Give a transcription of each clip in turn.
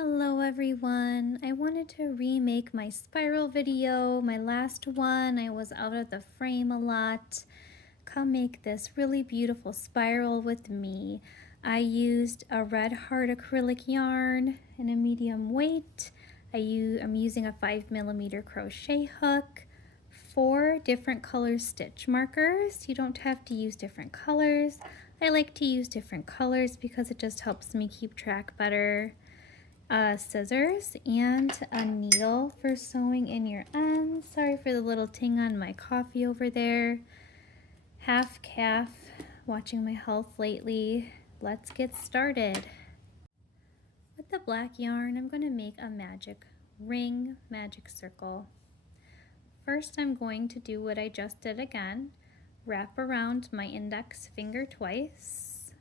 Hello everyone! I wanted to remake my spiral video. My last one, I was out of the frame a lot. Come make this really beautiful spiral with me. I used a red heart acrylic yarn in a medium weight. I'm using a 5mm crochet hook, 4 different color stitch markers. You don't have to use different colors. I like to use different colors because it just helps me keep track better. Scissors and a needle for sewing in your ends. Sorry for the little ting on my coffee over there. Half calf, watching my health lately. Let's get started. With the black yarn, I'm going to make a magic ring, magic circle. First, I'm going to do what I just did again. Wrap around my index finger twice,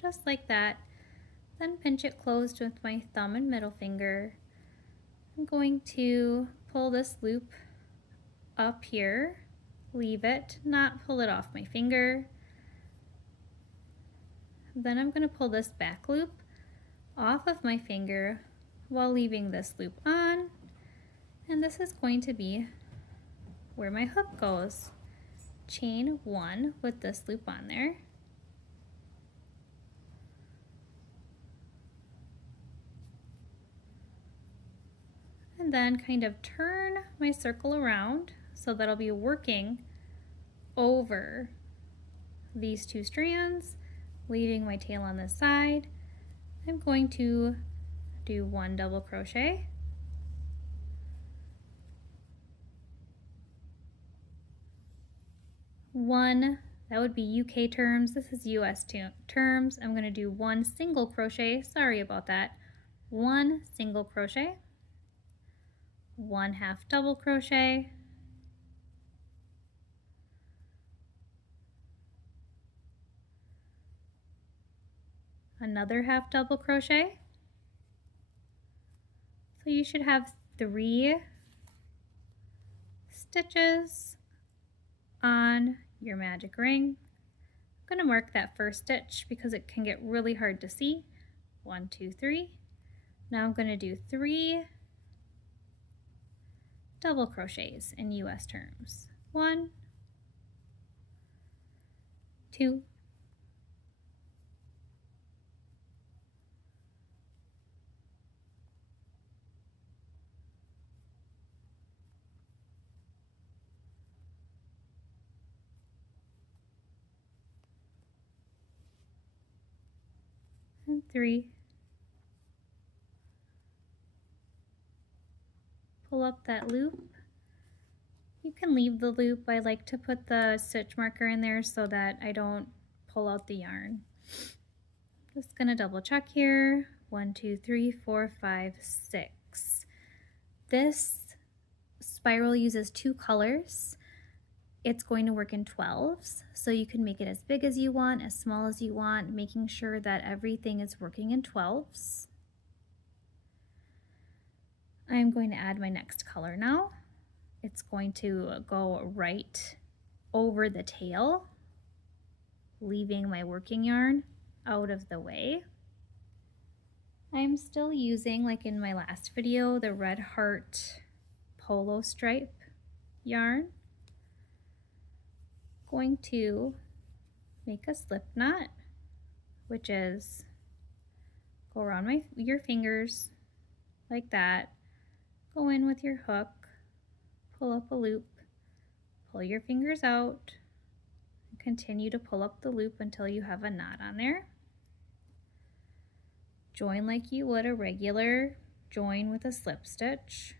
just like that. Then pinch it closed with my thumb and middle finger. I'm going to pull this loop up here, leave it, not pull it off my finger. Then I'm going to pull this back loop off of my finger while leaving this loop on. And this is going to be where my hook goes. Chain 1 with this loop on there. And then kind of turn my circle around so that I'll be working over these 2 strands, leaving my tail on this side. I'm going to do 1 double crochet, that would be UK terms, this is US terms. I'm going to do 1 single crochet, sorry about that, 1 single crochet, 1 half double crochet, another half double crochet. So you should have 3 stitches on your magic ring. I'm going to mark that first stitch because it can get really hard to see. 1, 2, 3. Now I'm going to do 3 double crochets in US terms. 1, 2, 3. Pull up that loop. You can leave the loop. I like to put the stitch marker in there so that I don't pull out the yarn. Just gonna double check here. 1, 2, 3, 4, 5, 6. This spiral uses 2 colors. It's going to work in 12s, so you can make it as big as you want, as small as you want, making sure that everything is working in 12s. I'm going to add my next color now. It's going to go right over the tail, leaving my working yarn out of the way. I'm still using, like in my last video, the Red Heart Polo Stripe yarn. Going to make a slip knot, which is go around your fingers like that, go in with your hook, pull up a loop, pull your fingers out, and continue to pull up the loop until you have a knot on there. Join like you would a regular join with a slip stitch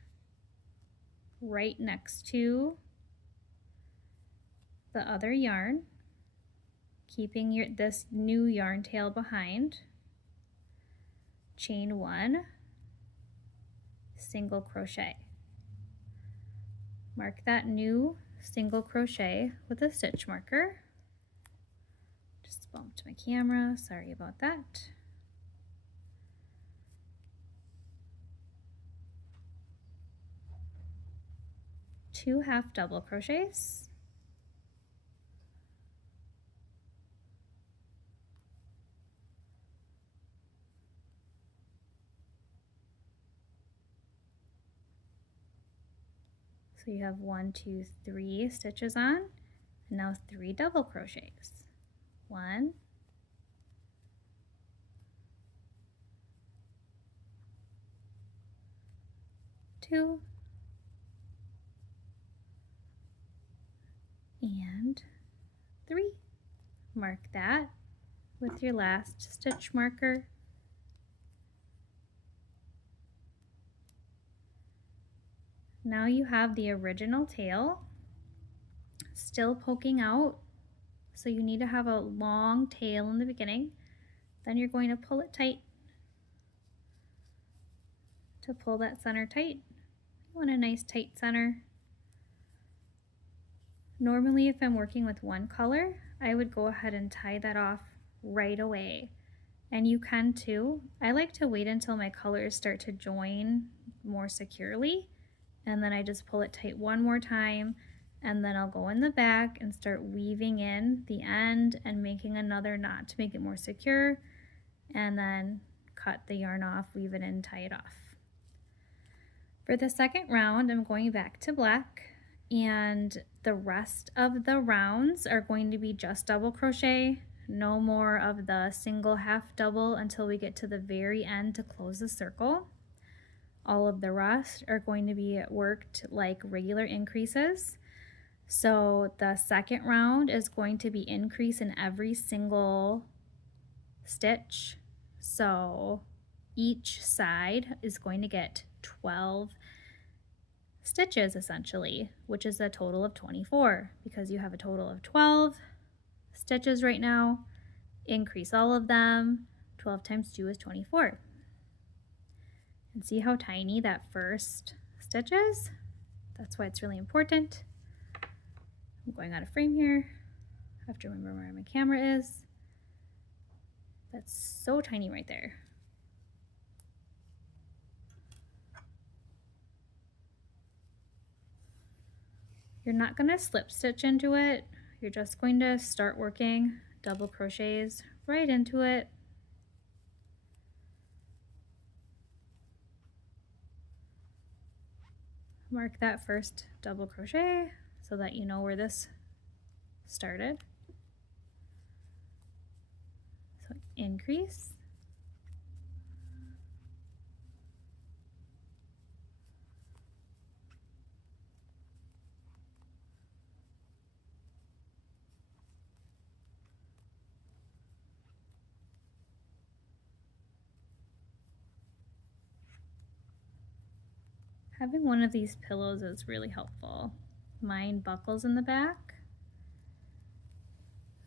right next to the other yarn, keeping this new yarn tail behind. Chain 1, single crochet. Mark that new single crochet with a stitch marker. Just bumped my camera, sorry about that. Two half double crochets. So you have 1, 2, 3 stitches on, and now 3 double crochets. 1, 2, and 3. Mark that with your last stitch marker. Now you have the original tail still poking out, so you need to have a long tail in the beginning. Then you're going to pull it tight to pull that center tight. You want a nice tight center. Normally, if I'm working with one color, I would go ahead and tie that off right away. And you can too. I like to wait until my colors start to join more securely, and then I just pull it tight one more time, and then I'll go in the back and start weaving in the end and making another knot to make it more secure, and then cut the yarn off, weave it in, tie it off. For the second round, I'm going back to black, and the rest of the rounds are going to be just double crochet. No more of the single half double until we get to the very end to close the circle. All of the rest are going to be worked like regular increases. So the second round is going to be increase in every single stitch. So each side is going to get 12 stitches essentially, which is a total of 24, because you have a total of 12 stitches right now. Increase all of them. 12 times 2 is 24. And see how tiny that first stitch is? That's why it's really important. I'm going out of frame here. I have to remember where my camera is. That's so tiny right there. You're not going to slip stitch into it. You're just going to start working double crochets right into it. Mark that first double crochet so that you know where this started. So increase. Having one of these pillows is really helpful. Mine buckles in the back.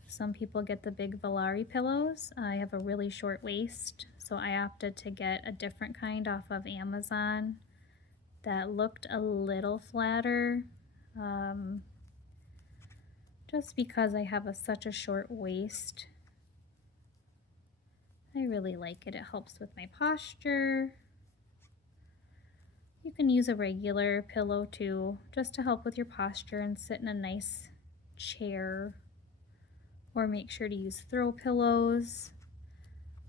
Some people get the big Volare pillows. I have a really short waist, so I opted to get a different kind off of Amazon that looked a little flatter, just because I have such a short waist. I really like it. It helps with my posture. You can use a regular pillow too, just to help with your posture and sit in a nice chair. Or make sure to use throw pillows.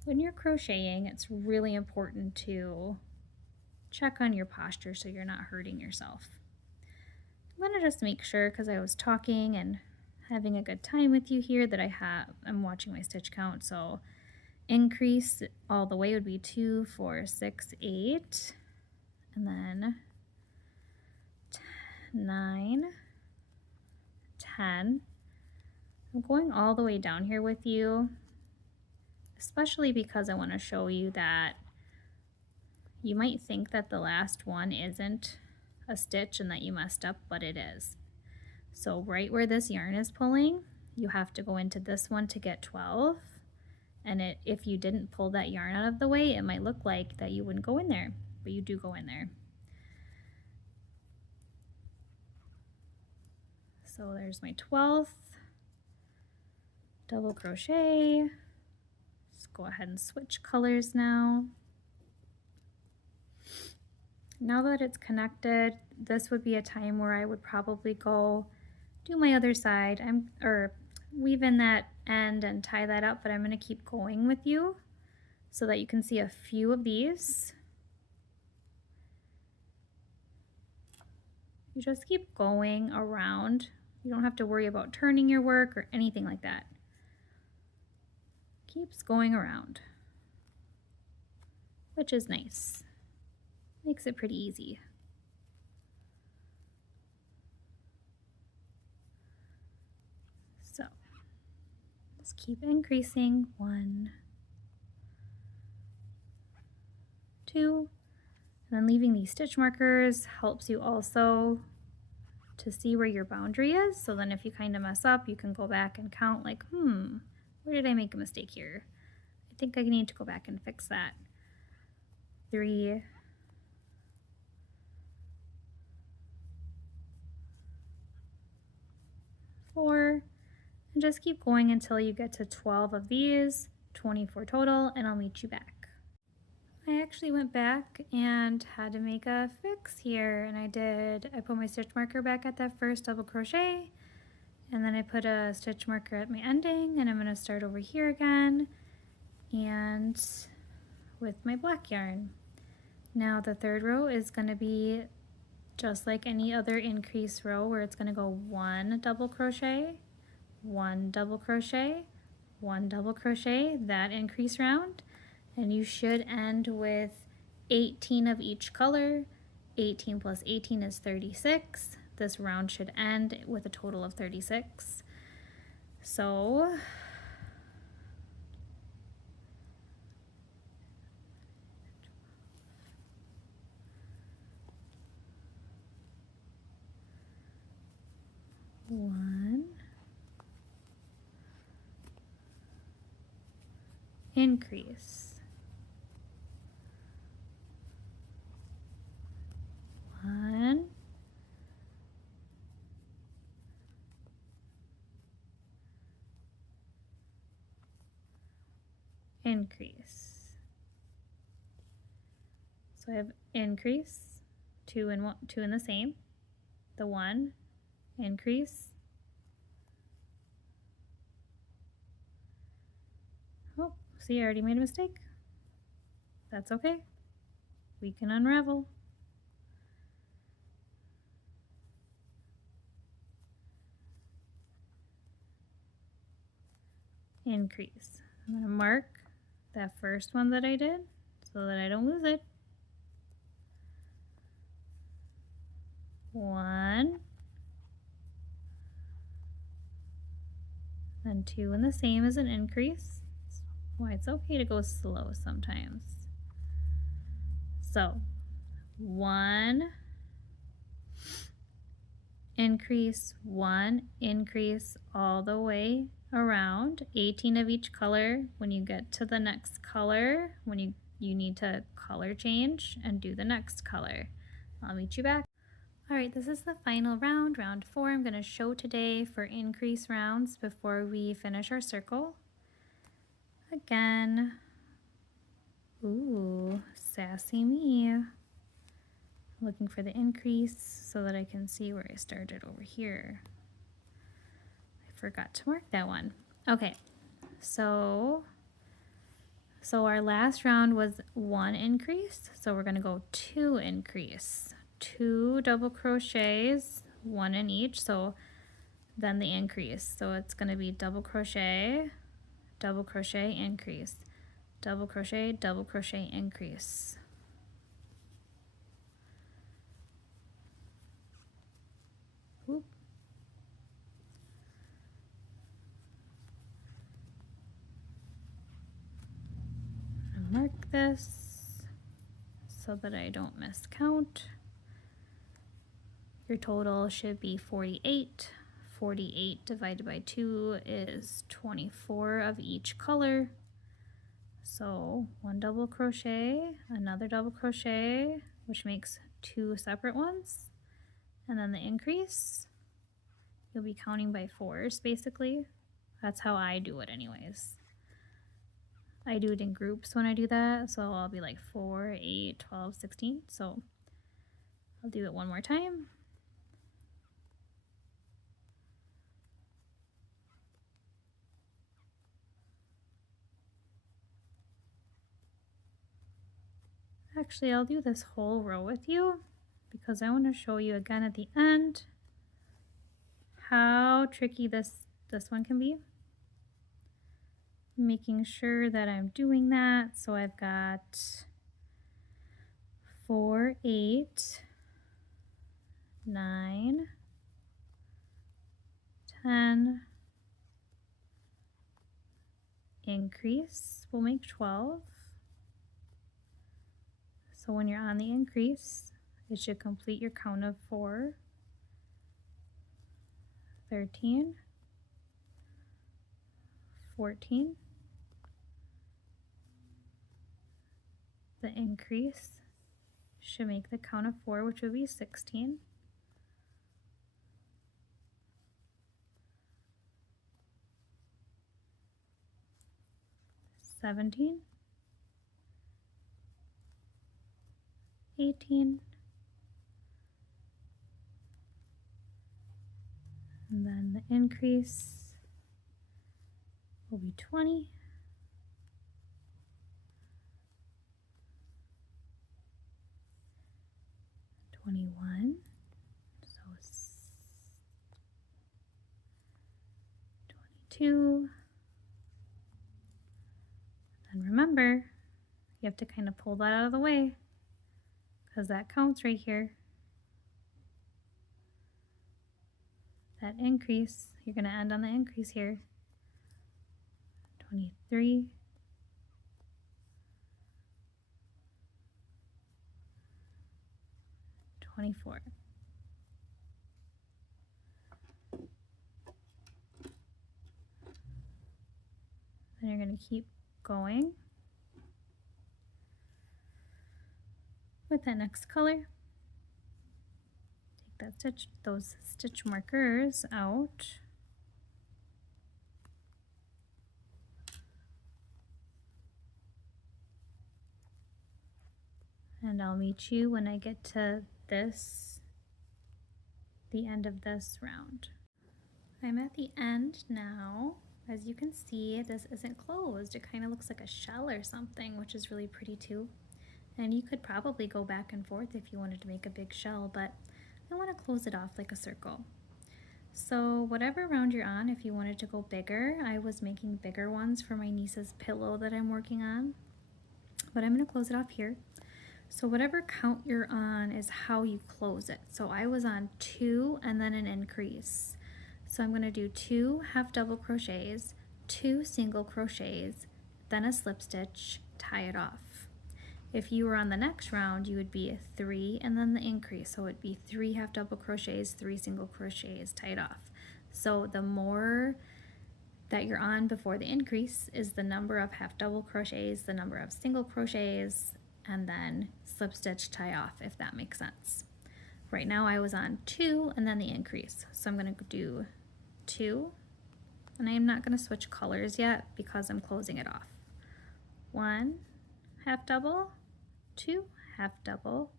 When you're crocheting, it's really important to check on your posture so you're not hurting yourself. I'm gonna just make sure, because I was talking and having a good time with you here, that I'm watching my stitch count. So increase all the way would be 2, 4, 6, 8. And then 9, 10. I'm going all the way down here with you, especially because I want to show you that you might think that the last one isn't a stitch and that you messed up, but it is. So right where this yarn is pulling, you have to go into this one to get 12. And if you didn't pull that yarn out of the way, it might look like that you wouldn't go in there, but you do go in there. So there's my 12th double crochet. Let's go ahead and switch colors now. Now that it's connected, this would be a time where I would probably go do my other side, or weave in that end and tie that up, but I'm going to keep going with you so that you can see a few of these. You just keep going around. You don't have to worry about turning your work or anything like that. Keeps going around, which is nice. Makes it pretty easy. So just keep increasing. 1, 2, and then leaving these stitch markers helps you also to see where your boundary is. So then if you kind of mess up, you can go back and count like, where did I make a mistake here? I think I need to go back and fix that. 3, 4, and just keep going until you get to 12 of these, 24 total, and I'll meet you back. I actually went back and had to make a fix here, and I put my stitch marker back at that first double crochet, and then I put a stitch marker at my ending, and I'm going to start over here again and with my black yarn. Now the third row is going to be just like any other increase row, where it's going to go 1 double crochet, 1 double crochet, 1 double crochet, that increase round, and you should end with 18 of each color. 18 plus 18 is 36. This round should end with a total of 36. So one, increase, 1, increase. So I have increase, 2 and 1, 2 in the same, the 1, increase. Oh, see, I already made a mistake. That's okay. We can unravel. Increase. I'm going to mark that first one that I did so that I don't lose it. 1, then 2 in the same is an increase. That's why it's okay to go slow sometimes. So 1, increase, 1, increase all the way around, 18 of each color. When you get to the next color, when you need to color change and do the next color. I'll meet you back. All right, this is the final round, round 4. I'm going to show today for increase rounds before we finish our circle. Again, ooh, sassy me. Looking for the increase so that I can see where I started over here. I forgot to mark that one. Okay, so our last round was 1 increase, so we're going to go 2 increase. 2 double crochets, 1 in each, so then the increase. So it's going to be double crochet, increase, double crochet, increase. Oop. Mark this so that I don't miscount. Your total should be 48. 48 divided by 2 is 24 of each color. So 1 double crochet, another double crochet, which makes 2 separate ones, and then the increase. You'll be counting by 4s basically. That's how I do it anyways. I do it in groups when I do that, so I'll be like 4, 8, 12, 16. So I'll do it one more time. Actually, I'll do this whole row with you because I want to show you again at the end how tricky this one can be. Making sure that I'm doing that. So I've got 4, 8, 9, 10, increase will make 12. So when you're on the increase, it should complete your count of 4, 13, 14. The increase should make the count of 4, which would be 16. 17, 18, and then the increase will be 20, 21, so 22. And remember, you have to kind of pull that out of the way because that counts right here. That increase, you're going to end on the increase here. 23, 24. Then you're going to keep going with that next color. Take that stitch, those stitch markers out. And I'll meet you when I get to the end of this round. I'm at the end now. As you can see, this isn't closed. It kind of looks like a shell or something, which is really pretty too. And you could probably go back and forth if you wanted to make a big shell, but I want to close it off like a circle. So whatever round you're on, if you wanted to go bigger, I was making bigger ones for my niece's pillow that I'm working on, but I'm going to close it off here. So whatever count you're on is how you close it. So I was on 2 and then an increase. So I'm going to do 2 half double crochets, 2 single crochets, then a slip stitch, tie it off. If you were on the next round, you would be a 3 and then the increase. So it'd be 3 half double crochets, 3 single crochets, tied off. So the more that you're on before the increase is the number of half double crochets, the number of single crochets, and then slip stitch, tie off, if that makes sense. Right now I was on 2 and then the increase. So I'm going to do 2, and I am not going to switch colors yet because I'm closing it off. 1 half double, 2 half double,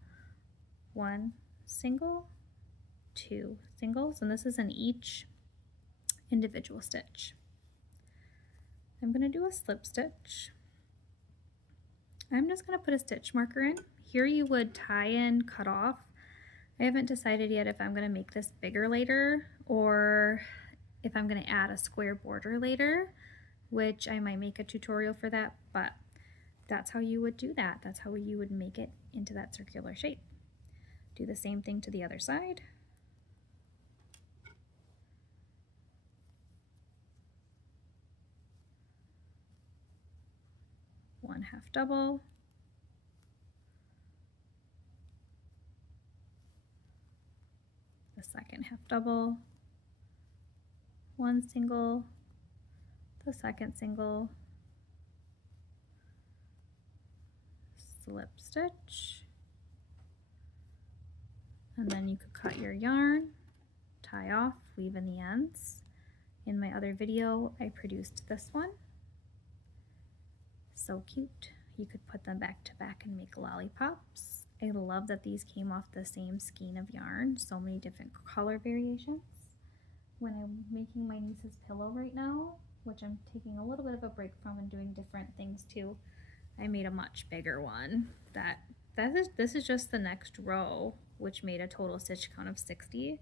1 single, 2 singles, and this is in each individual stitch. I'm going to do a slip stitch. I'm just going to put a stitch marker in. Here you would tie in, cut off. I haven't decided yet if I'm going to make this bigger later or if I'm going to add a square border later, which I might make a tutorial for that, but that's how you would do that. That's how you would make it into that circular shape. Do the same thing to the other side. One half double, the second half double, 1 single, the second single, slip stitch, and then you could cut your yarn, tie off, weave in the ends. In my other video, I produced this one. So cute. You could put them back to back and make lollipops. I love that these came off the same skein of yarn, so many different color variations. When I'm making my niece's pillow right now, which I'm taking a little bit of a break from and doing different things too, I made a much bigger one. This is just the next row which made a total stitch count of 60.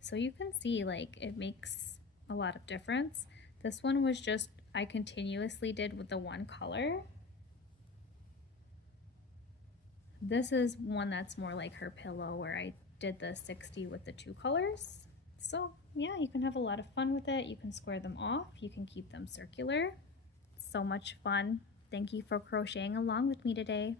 So you can see like it makes a lot of difference. This one was just, I continuously did with the one color. This is one that's more like her pillow where I did the 60 with the 2 colors. So yeah, you can have a lot of fun with it. You can square them off, you can keep them circular. So much fun. Thank you for crocheting along with me today.